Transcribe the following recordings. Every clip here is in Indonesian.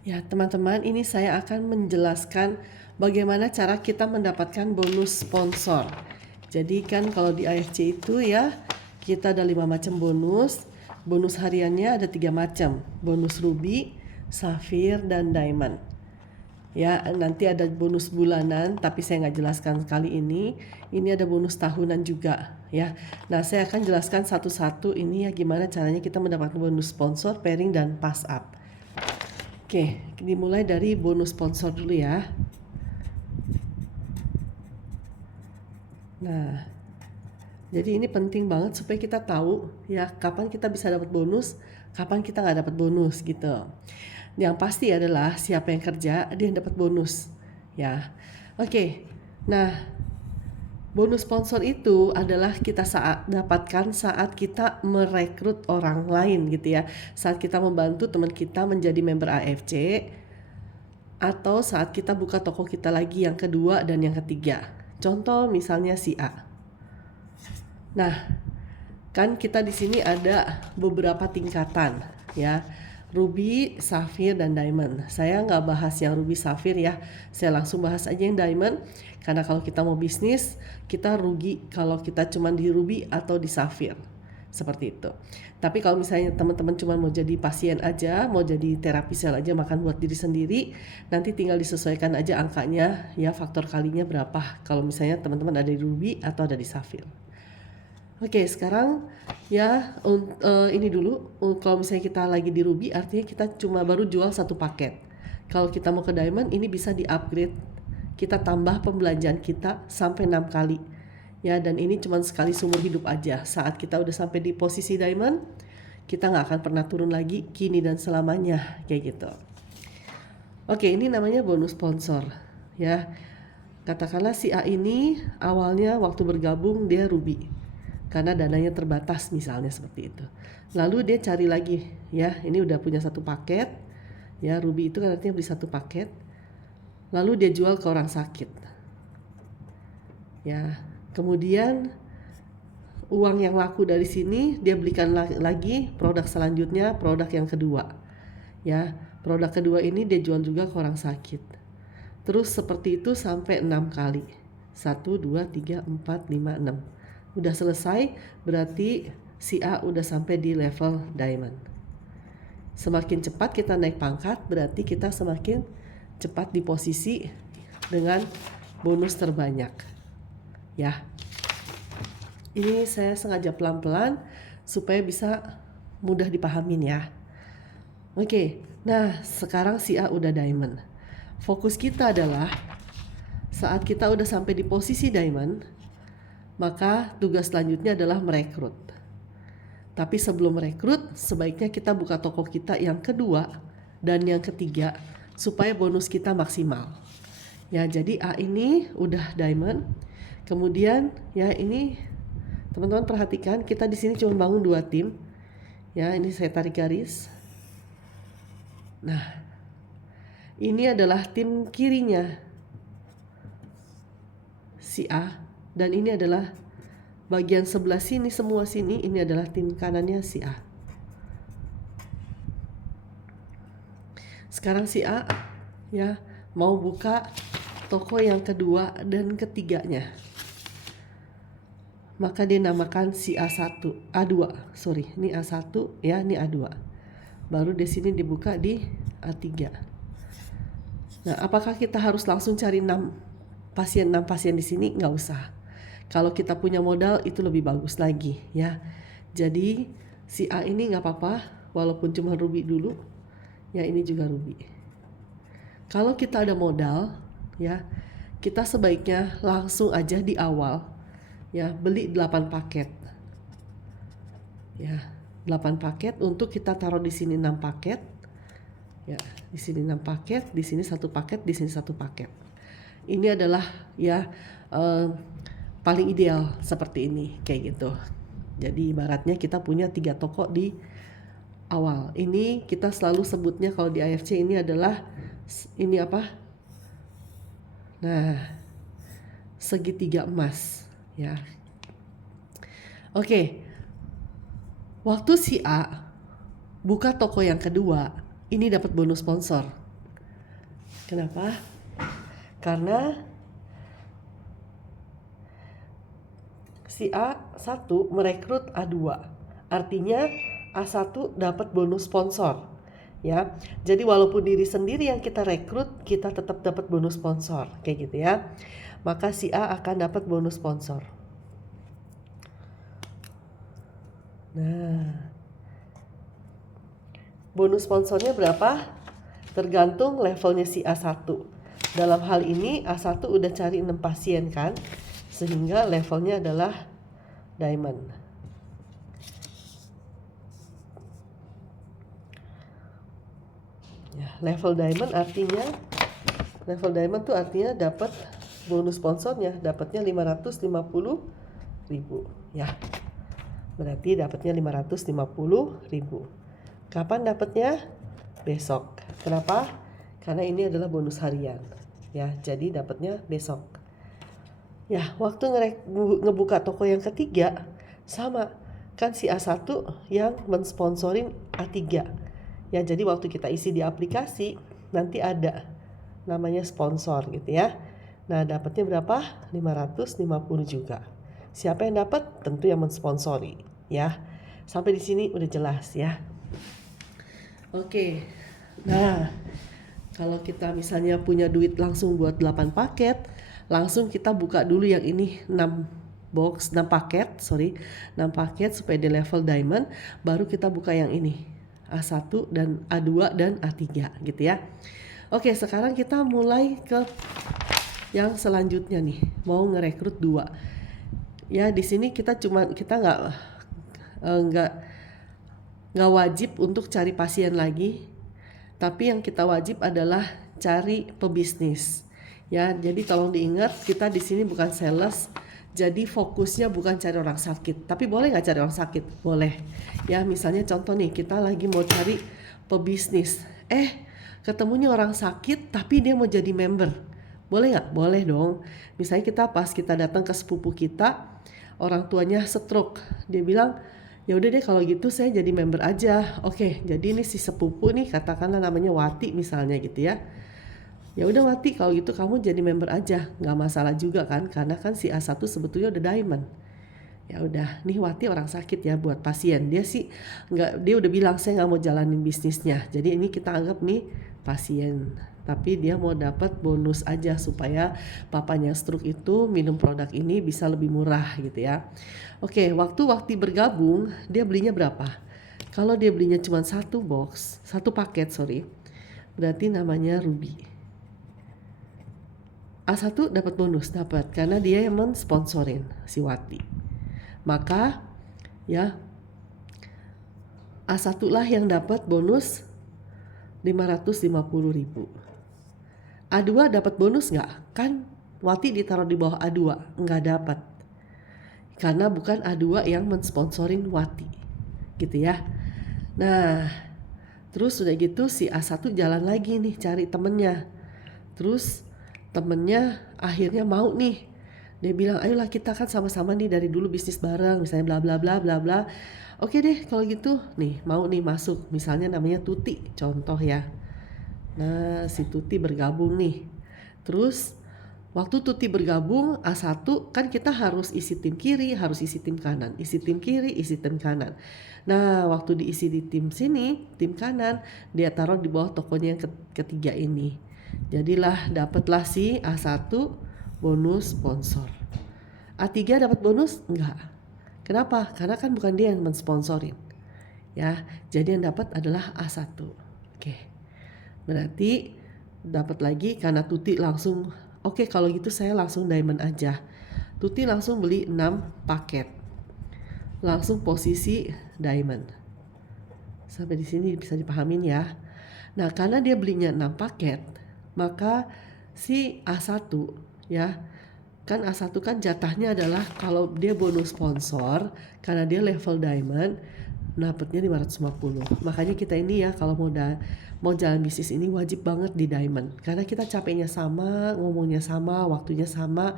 Ya, teman-teman, ini saya akan menjelaskan bagaimana cara kita mendapatkan bonus sponsor. Jadi kan kalau di AFC itu ya, kita ada 5 macam bonus. Bonus hariannya ada 3 macam. Bonus ruby, safir, dan diamond. Ya, nanti ada bonus bulanan, tapi saya nggak jelaskan kali ini. Ini ada bonus tahunan juga, ya. Nah, saya akan jelaskan satu-satu ini ya gimana caranya kita mendapatkan bonus sponsor, pairing, dan pass up. Oke, dimulai dari bonus sponsor dulu ya. Nah, jadi ini penting banget supaya kita tahu ya kapan kita bisa dapat bonus, kapan kita nggak dapat bonus gitu. Yang pasti adalah siapa yang kerja dia yang dapat bonus ya. Oke, nah bonus sponsor itu adalah kita dapatkan saat kita merekrut orang lain gitu ya. Saat kita membantu teman kita menjadi member AFC atau saat kita buka toko kita lagi yang kedua dan yang ketiga. Contoh misalnya si A. Nah, kan kita di sini ada beberapa tingkatan ya. Ruby, Safir, dan Diamond. Saya nggak bahas yang Ruby Safir ya. Saya langsung bahas aja yang Diamond. Karena kalau kita mau bisnis, kita rugi kalau kita cuma di Ruby atau di Safir. Seperti itu. Tapi kalau misalnya teman-teman cuma mau jadi pasien aja, mau jadi terapi sel aja, makan buat diri sendiri, nanti tinggal disesuaikan aja angkanya ya, faktor kalinya berapa. Kalau misalnya teman-teman ada di Ruby atau ada di Safir. Oke, sekarang ya ini dulu. Kalau misalnya kita lagi di Ruby, artinya kita cuma baru jual satu paket. Kalau kita mau ke Diamond, ini bisa di-upgrade. Kita tambah pembelanjaan kita sampai 6 kali. Ya, dan ini cuma sekali seumur hidup aja. Saat kita udah sampai di posisi Diamond, kita nggak akan pernah turun lagi kini dan selamanya, kayak gitu. Oke, ini namanya bonus sponsor. Ya, katakanlah si A ini awalnya waktu bergabung dia Ruby karena dananya terbatas misalnya seperti itu. Lalu dia cari lagi ya, ini udah punya satu paket ya, Ruby itu kan artinya beli satu paket, lalu dia jual ke orang sakit ya. Kemudian uang yang laku dari sini dia belikan lagi produk selanjutnya, produk yang kedua ya. Produk kedua ini dia jual juga ke orang sakit. Terus seperti itu sampai 6 kali. 1, 2, 3, 4, 5, 6. Udah selesai, berarti si A udah sampai di level diamond. Semakin cepat kita naik pangkat, berarti kita semakin cepat di posisi dengan bonus terbanyak. Ya. Ini saya sengaja pelan-pelan supaya bisa mudah dipahamin ya. Oke, nah sekarang si A udah diamond. Fokus kita adalah saat kita udah sampai di posisi diamond, maka tugas selanjutnya adalah merekrut. Tapi sebelum merekrut, sebaiknya kita buka toko kita yang kedua dan yang ketiga supaya bonus kita maksimal. Ya, jadi A ini udah diamond. Kemudian ya ini teman-teman perhatikan, kita di sini cuma bangun 2 tim. Ya, ini saya tarik garis. Nah, ini adalah tim kirinya si A dan ini adalah bagian sebelah sini, semua sini, ini adalah tim kanannya si A. Sekarang si A ya mau buka toko yang kedua dan ketiganya. Maka dia namakan si A1, A2, sorry, ini A1 ya, ini A2. Baru di sini dibuka di A3. Nah, apakah kita harus langsung cari 6 pasien di sini? Nggak usah. Kalau kita punya modal itu lebih bagus lagi ya. Jadi si A ini nggak apa-apa, walaupun cuma Ruby dulu. Ya, ini juga Ruby. Kalau kita ada modal ya, kita sebaiknya langsung aja di awal ya beli 8 paket. Ya, 8 paket untuk kita taruh di sini 6 paket. Ya, di sini 6 paket, di sini 1 paket, di sini 1 paket. Ini adalah ya paling ideal seperti ini kayak gitu. Jadi ibaratnya kita punya 3 toko di awal. Ini kita selalu sebutnya kalau di AFC ini adalah ini apa? Nah, segitiga emas ya. Oke. Waktu si A buka toko yang kedua, ini dapat bonus sponsor Kenapa? Karena si A1 merekrut A2. Artinya A1 dapat bonus sponsor. Ya. Jadi walaupun diri sendiri yang kita rekrut, kita tetap dapat bonus sponsor, kayak gitu ya. Maka si A akan dapat bonus sponsor. Nah, bonus sponsornya berapa? Tergantung levelnya si A1. Dalam hal ini A1 udah cari 6 pasien kan, sehingga levelnya adalah diamond. Ya, level diamond tuh artinya dapat bonus sponsornya, dapatnya 550.000 ya. Berarti dapatnya 550.000. Kapan dapatnya? Besok. Kenapa? Karena ini adalah bonus harian. Ya, jadi dapatnya besok. Ya, waktu ngebuka toko yang ketiga sama kan si A1 yang mensponsorin A3. Ya, jadi waktu kita isi di aplikasi nanti ada namanya sponsor gitu ya. Nah, dapatnya berapa? 550 juga. Siapa yang dapat? Tentu yang mensponsori ya. Sampai di sini udah jelas ya. Oke. Nah, kalau kita misalnya punya duit langsung buat 8 paket, langsung kita buka dulu yang ini 6 paket supaya di level diamond, baru kita buka yang ini. A1 dan A2 dan A3 gitu ya. Oke, sekarang kita mulai ke yang selanjutnya nih, mau ngerekrut 2. Ya, di sini kita nggak wajib untuk cari pasien lagi, tapi yang kita wajib adalah cari pebisnis. Ya, jadi tolong diingat, kita di sini bukan sales. Jadi fokusnya bukan cari orang sakit. Tapi boleh nggak cari orang sakit? Boleh. Ya, misalnya contoh nih, kita lagi mau cari pebisnis. Ketemunya orang sakit tapi dia mau jadi member. Boleh nggak? Boleh dong. Misalnya pas kita datang ke sepupu kita, orang tuanya stroke. Dia bilang, ya udah deh kalau gitu saya jadi member aja. Oke, jadi ini si sepupu nih, katakanlah namanya Wati misalnya gitu ya. Ya udah Wati, kalau gitu kamu jadi member aja, nggak masalah juga kan, karena kan si A1 sebetulnya udah diamond. Ya udah, nih Wati orang sakit ya buat pasien. Dia udah bilang saya nggak mau jalanin bisnisnya. Jadi ini kita anggap nih pasien, tapi dia mau dapat bonus aja supaya papanya stroke itu minum produk ini bisa lebih murah gitu ya. Oke, waktu bergabung dia belinya berapa? Kalau dia belinya cuma satu paket, berarti namanya Ruby. A1 dapat bonus, karena dia yang mensponsorin si Wati. Maka ya A1 lah yang dapat bonus 550.000. A2 dapat bonus nggak? Kan Wati ditaruh di bawah A2, nggak dapat. Karena bukan A2 yang mensponsorin Wati. Gitu ya. Nah, terus udah gitu si A1 jalan lagi nih cari temennya. Terus temennya akhirnya mau nih, dia bilang ayolah kita kan sama-sama nih dari dulu bisnis bareng misalnya bla bla bla bla bla. Oke deh kalau gitu nih mau nih masuk, misalnya namanya Tuti contoh ya. Nah si Tuti bergabung nih. Terus waktu Tuti bergabung A1 kan kita harus isi tim kiri, harus isi tim kanan, isi tim kiri, isi tim kanan. Nah waktu diisi di tim sini, tim kanan, dia taruh di bawah tokonya yang ketiga ini. Jadilah dapatlah si A1 bonus sponsor. A3 dapat bonus? Enggak. Kenapa? Karena kan bukan dia yang mensponsorin. Ya, jadi yang dapat adalah A1. Oke. Berarti dapat lagi karena Tuti langsung, oke kalau gitu saya langsung diamond aja. Tuti langsung beli 6 paket. Langsung posisi diamond. Sampai di sini bisa dipahamin ya. Nah, karena dia belinya 6 paket, maka si A1 ya, kan A1 kan jatahnya adalah kalau dia bonus sponsor, karena dia level diamond, dapatnya 550. Makanya kita ini ya kalau mau jalan bisnis ini wajib banget di diamond. Karena kita capeknya sama, ngomongnya sama, waktunya sama,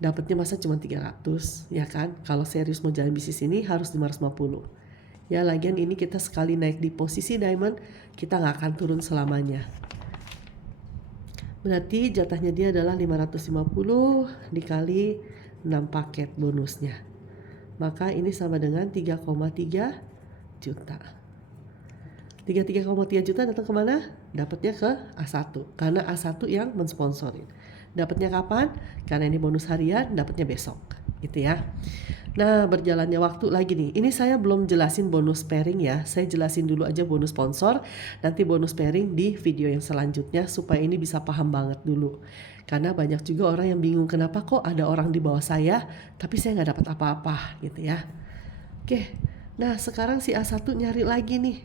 dapatnya masa cuma 300 ya kan. Kalau serius mau jalan bisnis ini harus 550. Ya lagian ini kita sekali naik di posisi diamond, kita nggak akan turun selamanya. Berarti jatahnya dia adalah 550 dikali 6 paket bonusnya. Maka ini sama dengan 3,3 juta. 33,3 juta datang kemana? Dapatnya ke A1, karena A1 yang mensponsorin. Dapatnya kapan? Karena ini bonus harian, dapatnya besok, gitu ya. Nah, berjalannya waktu lagi nih. Ini saya belum jelasin bonus pairing ya. Saya jelasin dulu aja bonus sponsor, nanti bonus pairing di video yang selanjutnya supaya ini bisa paham banget dulu. Karena banyak juga orang yang bingung kenapa kok ada orang di bawah saya, tapi saya nggak dapat apa-apa gitu ya. Oke, nah sekarang si A1 nyari lagi nih.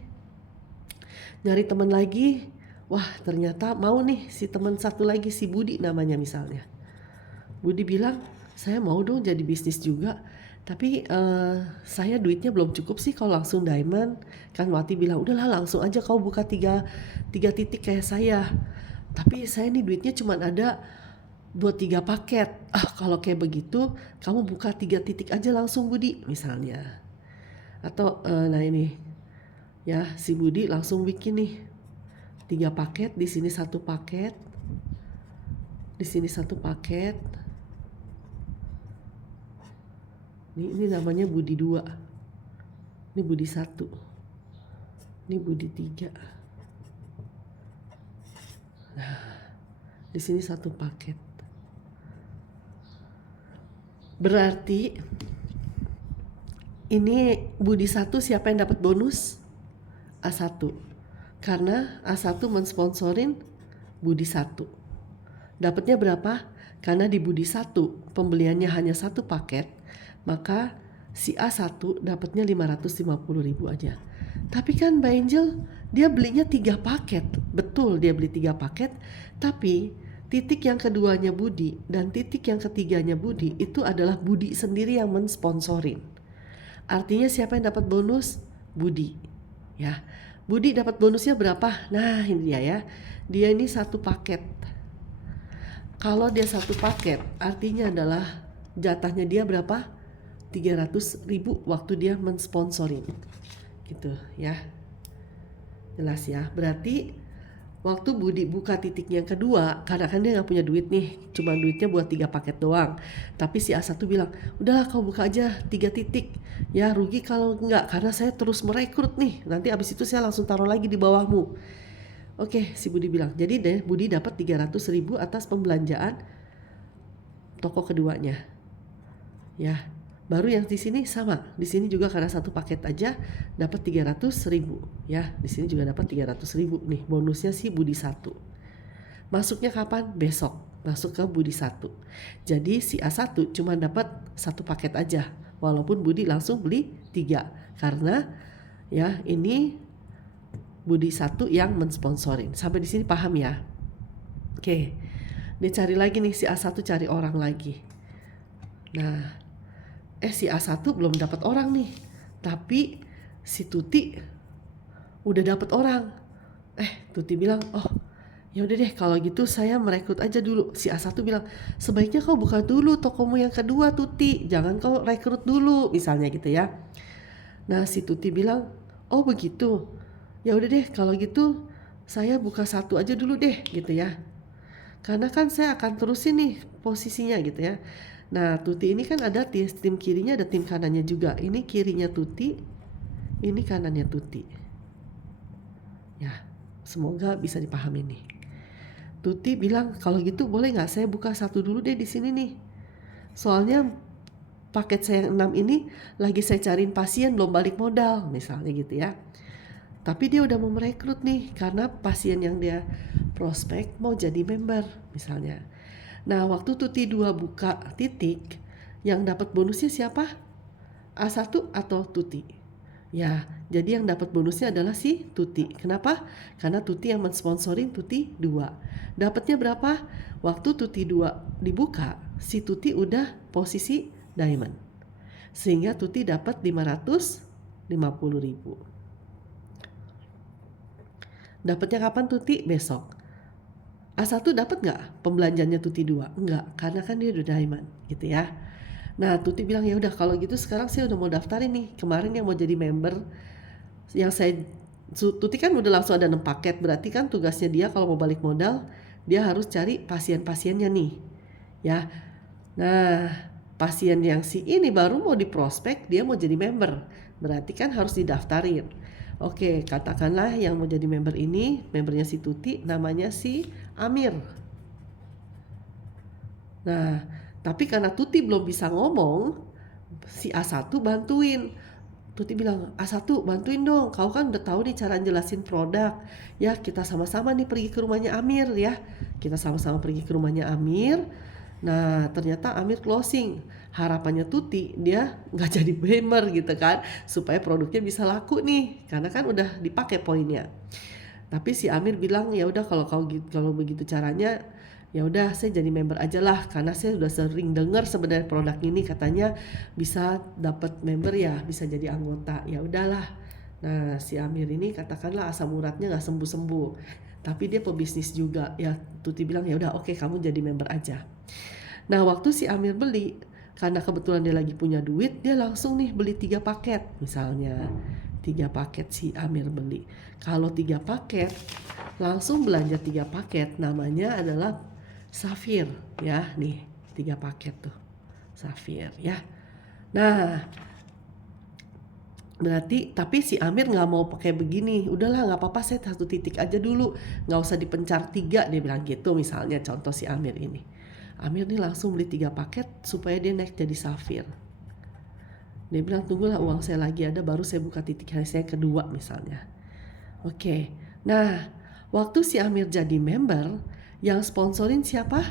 Nyari teman lagi, wah ternyata mau nih si teman satu lagi, si Budi namanya misalnya. Budi bilang, saya mau dong jadi bisnis juga, tapi saya duitnya belum cukup sih kalau langsung diamond. Kan Wati bilang, udahlah langsung aja kau buka tiga titik kayak saya. Tapi saya nih duitnya cuma ada buat 3 paket. Kalau kayak begitu, kamu buka 3 titik aja langsung Budi misalnya. Atau nah ini ya, si Budi langsung bikin nih 3 paket, di sini 1 paket, di sini 1 paket. Ini namanya Budi 2. Ini Budi 1. Ini Budi 3. Nah, di sini 1 paket. Berarti ini Budi 1 siapa yang dapat bonus? A1. Karena A1 mensponsorin Budi 1. Dapatnya berapa? Karena di Budi 1 pembeliannya hanya 1 paket, maka si A1 dapatnya 550.000 aja. Tapi kan Mbak Angel, dia belinya 3 paket. Betul, dia beli 3 paket, tapi titik yang keduanya Budi dan titik yang ketiganya Budi itu adalah Budi sendiri yang mensponsorin. Artinya siapa yang dapat bonus? Budi. Ya. Budi dapat bonusnya berapa? Nah, ini dia ya. Dia ini 1 paket. Kalau dia 1 paket, artinya adalah jatahnya dia berapa? 300.000 waktu dia mensponsorin. Gitu ya. Jelas ya. Berarti waktu Budi buka titik yang kedua, karena kan dia nggak punya duit nih, cuma duitnya buat 3 paket doang. Tapi si A1 bilang, udahlah kau buka aja 3 titik. Ya rugi kalau enggak, karena saya terus merekrut nih. Nanti abis itu saya langsung taruh lagi di bawahmu. Oke, si Budi bilang. Jadi deh Budi dapat 300.000 atas pembelanjaan toko keduanya. Ya, baru yang di sini sama. Di sini juga karena 1 paket aja dapat 300.000 ya. Di sini juga dapat 300.000 nih. Bonusnya si Budi 1. Masuknya kapan? Besok. Masuk ke Budi 1. Jadi si A1 cuma dapat 1 paket aja. Walaupun Budi langsung beli 3. Karena ya ini Budi 1 yang mensponsorin. Sampai di sini paham ya? Oke. Dia cari lagi nih, si A1 cari orang lagi. Nah, si A1 belum dapat orang nih. Tapi si Tuti udah dapat orang. Tuti bilang, "Oh, ya udah deh kalau gitu saya merekrut aja dulu." Si A1 bilang, "Sebaiknya kau buka dulu tokomu yang kedua, Tuti. Jangan kau rekrut dulu." Misalnya gitu ya. Nah, si Tuti bilang, "Oh, begitu. Ya udah deh kalau gitu saya buka 1 aja dulu deh," gitu ya. Karena kan saya akan terusin nih posisinya gitu ya. Nah, Tuti ini kan ada tim kirinya, ada tim kanannya juga. Ini kirinya Tuti, ini kanannya Tuti. Ya, semoga bisa dipahami nih. Tuti bilang, "Kalau gitu boleh nggak saya buka 1 dulu deh di sini nih. Soalnya paket saya yang 6 ini lagi saya cariin pasien belum balik modal," misalnya gitu ya. Tapi dia udah mau merekrut nih karena pasien yang dia prospek mau jadi member misalnya. Nah, waktu Tuti 2 buka titik, yang dapat bonusnya siapa? A1 atau Tuti? Ya, jadi yang dapat bonusnya adalah si Tuti. Kenapa? Karena Tuti yang mensponsorin Tuti 2. Dapatnya berapa? Waktu Tuti 2 dibuka, si Tuti udah posisi diamond. Sehingga Tuti dapat 550.000. Dapatnya kapan Tuti? Besok. A1 dapat nggak pembelanjanya Tuti 2? Enggak, karena kan dia udah diamond gitu ya. Nah, Tuti bilang, "Ya udah kalau gitu sekarang saya udah mau daftarin nih. Kemarin yang mau jadi member yang saya Tuti kan udah langsung ada 6 paket, berarti kan tugasnya dia kalau mau balik modal dia harus cari pasien-pasiennya nih, ya. Nah, pasien yang si ini baru mau diprospek, dia mau jadi member, berarti kan harus didaftarin. Oke, katakanlah yang mau jadi member ini, membernya si Tuti, namanya si Amir. Nah, tapi karena Tuti belum bisa ngomong, si A1 bantuin. Tuti bilang, A1 bantuin dong, kau kan udah tahu nih cara jelasin produk. Ya, kita sama-sama nih pergi ke rumahnya Amir ya. Kita sama-sama pergi ke rumahnya Amir. Nah, ternyata Amir closing. Harapannya Tuti dia nggak jadi member gitu kan, supaya produknya bisa laku nih, karena kan udah dipakai poinnya. Tapi si Amir bilang, ya udah kalau begitu caranya, ya udah saya jadi member aja lah, karena saya udah sering dengar sebenarnya produk ini katanya bisa dapat member ya, bisa jadi anggota. Ya udahlah. Nah, si Amir ini katakanlah asam uratnya nggak sembuh-sembuh, tapi dia pebisnis juga. Ya Tuti bilang ya udah oke, kamu jadi member aja. Nah, waktu si Amir beli, karena kebetulan dia lagi punya duit, dia langsung nih beli 3 paket misalnya. 3 paket si Amir beli. Kalau 3 paket, langsung belanja 3 paket, namanya adalah Safir ya. Nih 3 paket tuh Safir ya. Nah, berarti tapi si Amir nggak mau pakai begini, udahlah nggak apa-apa, saya 1 titik aja dulu, nggak usah dipencar 3, dia bilang gitu misalnya, contoh si Amir ini. Amir nih langsung beli 3 paket supaya dia naik jadi Safir. Dia bilang tunggulah uang saya lagi ada, baru saya buka titik saya kedua misalnya. Oke, nah waktu si Amir jadi member, yang sponsorin siapa?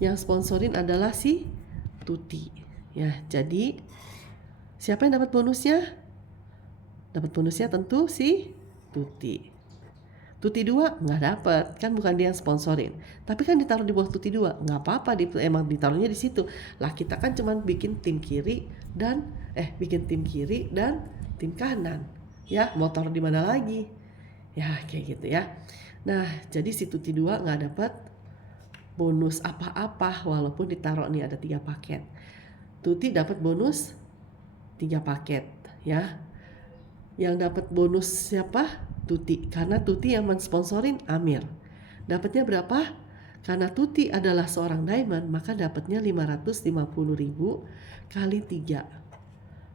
Yang sponsorin adalah si Tuti ya. Jadi siapa yang dapat bonusnya? Dapat bonusnya tentu si Tuti. Tuti 2 nggak dapat, kan bukan dia yang sponsorin. Tapi kan ditaruh di bawah Tuti 2, nggak apa-apa, emang ditaruhnya di situ. Lah kita kan cuman bikin tim kiri dan tim kanan. Ya, mau taruh di mana lagi? Ya, kayak gitu ya. Nah, jadi si Tuti 2 nggak dapat bonus apa-apa walaupun ditaruh nih ada 3 paket. Tuti dapat bonus 3 paket ya. Yang dapat bonus siapa? Tuti, karena Tuti yang mensponsorin Amir. Dapatnya berapa? Karena Tuti adalah seorang diamond, maka dapatnya 550.000 kali 3,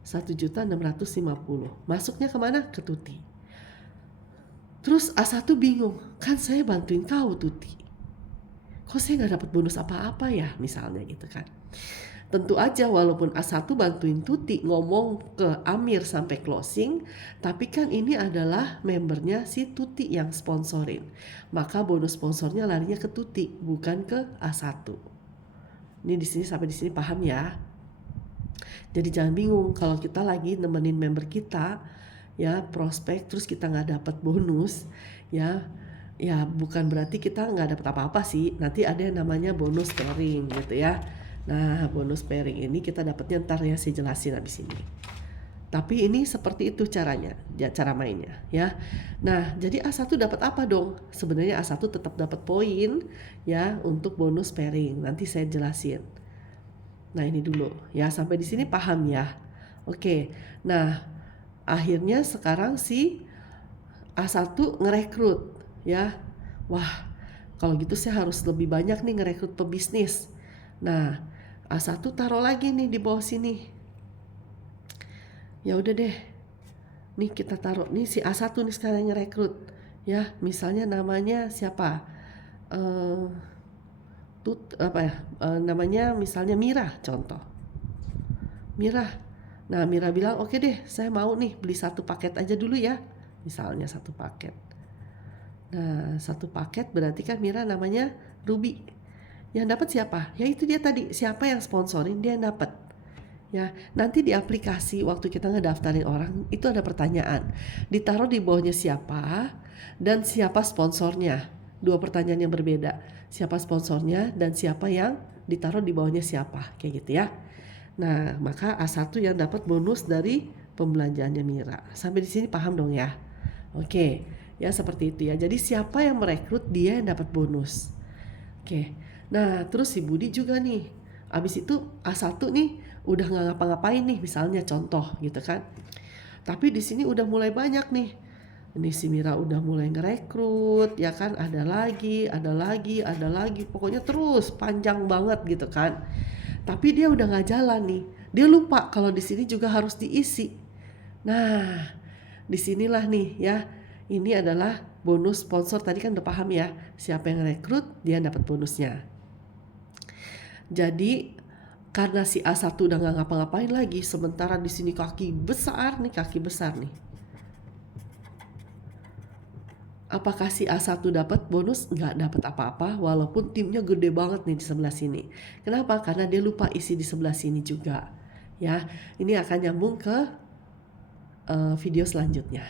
1.650. Masuknya kemana? Ke Tuti. Terus A1 bingung, kan saya bantuin kau Tuti, kok saya nggak dapat bonus apa-apa ya, misalnya gitu kan. Tentu aja walaupun A1 bantuin Tuti ngomong ke Amir sampai closing, tapi kan ini adalah membernya si Tuti yang sponsorin. Maka bonus sponsornya larinya ke Tuti, bukan ke A1. Ini di sini sampai di sini paham ya? Jadi jangan bingung kalau kita lagi nemenin member kita ya prospek terus kita nggak dapat bonus ya. Ya bukan berarti kita nggak dapat apa-apa sih. Nanti ada yang namanya bonus pairing gitu ya. Nah, bonus pairing ini kita dapatnya ntar ya, saya jelasin habis ini. Tapi ini seperti itu caranya, ya, cara mainnya ya. Nah, jadi A1 dapat apa dong? Sebenarnya A1 tetap dapat poin ya untuk bonus pairing. Nanti saya jelasin. Nah, ini dulu ya, sampai di sini paham ya. Oke. Nah, akhirnya sekarang si A1 ngerekrut ya. Wah, kalau gitu saya harus lebih banyak nih ngerekrut pebisnis. Nah, A1 taruh lagi nih di bawah sini. Ya udah deh. Nih kita taruh nih si A1 nih sekarang yang rekrut. Ya, misalnya namanya siapa? Namanya misalnya Mira contoh. Mira. Nah, Mira bilang, "Oke deh, saya mau nih beli 1 paket aja dulu ya." Misalnya 1 paket. Nah, 1 paket berarti kan Mira namanya Ruby. Yang dapat siapa? Ya itu dia tadi, siapa yang sponsorin dia yang dapat. Ya, nanti di aplikasi waktu kita ngedaftarin orang itu ada pertanyaan. Ditaruh di bawahnya siapa dan siapa sponsornya. 2 pertanyaan yang berbeda. Siapa sponsornya dan siapa yang ditaruh di bawahnya siapa, kayak gitu ya. Nah, maka A1 yang dapat bonus dari pembelanjaannya Mira. Sampai di sini paham dong ya? Oke, ya seperti itu ya. Jadi siapa yang merekrut dia yang dapat bonus. Oke. Nah, terus si Budi juga nih. Abis itu A1 nih udah nggak ngapa-ngapain nih, misalnya contoh gitu kan. Tapi di sini udah mulai banyak nih Ini si Mira udah mulai ngerekrut, ya kan? Ada lagi, ada lagi, ada lagi. Pokoknya terus panjang banget gitu kan. Tapi dia udah nggak jalan nih. Dia lupa kalau di sini juga harus diisi. Nah, disinilah nih ya. Ini adalah bonus sponsor. Tadi kan udah paham ya. Siapa yang rekrut, dia dapat bonusnya. Jadi karena si A1 udah nggak ngapa-ngapain lagi, sementara di sini kaki besar nih. Apakah si A1 dapat bonus? Nggak dapat apa-apa, walaupun timnya gede banget nih di sebelah sini. Kenapa? Karena dia lupa isi di sebelah sini juga. Ya, ini akan nyambung ke video selanjutnya.